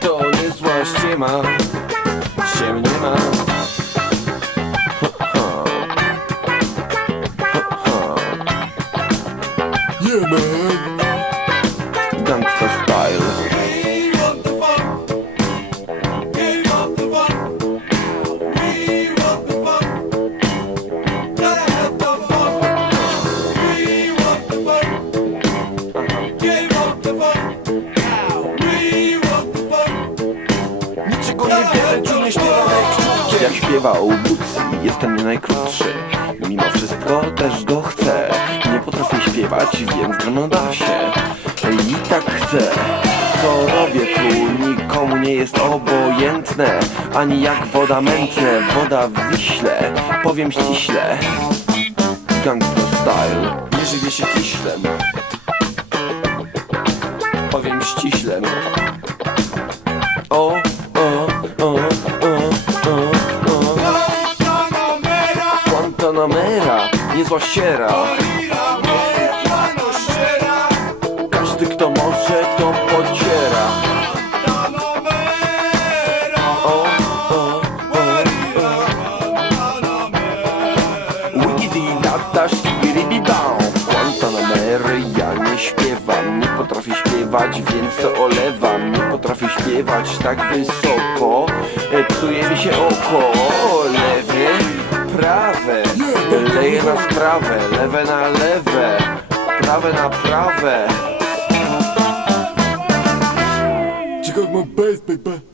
To nie złości ma, się nie ma. Ho, ho. Ho, style. Niczego nie nie śpiewam jak śpiewał Bootsy, jestem nie najkrótszy. Mimo wszystko też go chcę. Nie potrafię śpiewać, więc gram na basie I tak chcę. Co robię tu, nikomu nie jest obojętne. Ani jak woda mętne, woda w wiśle. Powiem ściśle Gangsta style. Nie żywię się kiślem. Powiem ściśle o, Guantanamera, niezła Ira, mocna no szczera. Każdy kto może to pociera. Guantanamera, O, o, Guantanamera. Wigidi lata, szkiribi bał. Guantanamery ja nie śpiewam. Nie potrafię śpiewać, więc to olewam. Nie potrafię śpiewać tak wysoko. E, Psuje mi się oko Leję na sprawę, lewe na lewe Prawe na prawe Check out my baby.